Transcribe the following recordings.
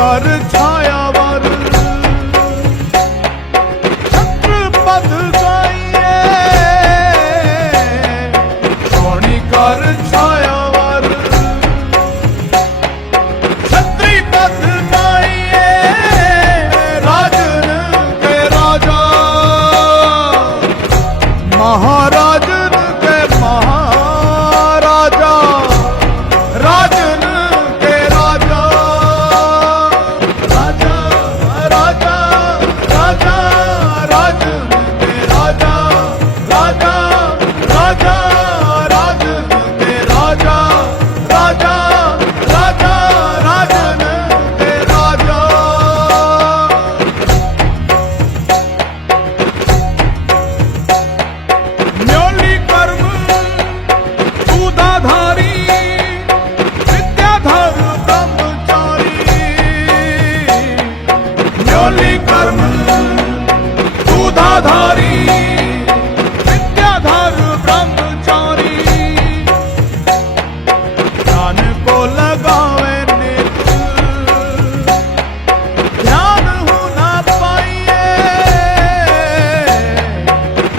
कर छायावर छत्रपद गाइए, सोनी कर छायावर छत्रपद गाइए, राजन के राजा महाराजन के महाराजा, राजन के राजा, राजा राजा राजा, राजन के राजा, राजा राजा राजन के राजा, राजा राजा राजन के राजा। न्योली कर्म दूधाधारी विद्याधर ब्रह्मचारी, न्योली कर्म दूधाधारी विद्याधर ब्रह्मचारी, ध्यान को लगावे नेत्र, ध्यान हो ना पाइए,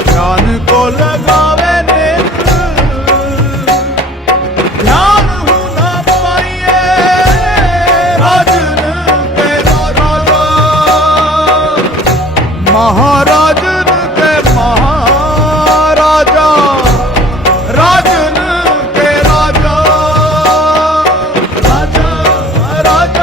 ध्यान को लगावे नेत्र, ध्यान हो ना पाइए, राजन के राजा महाराजन के महाराजा, राजन के राजा, राजा राजा